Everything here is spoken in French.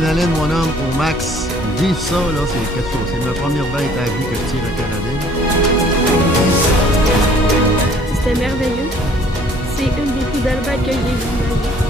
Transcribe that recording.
L'adrénaline, mon homme, au max. Vivre ça, là, c'est quelque chose. C'est ma première bête à vie que je tire à carabine. C'était merveilleux. C'est une des plus belles bêtes que j'ai vues de ma vie.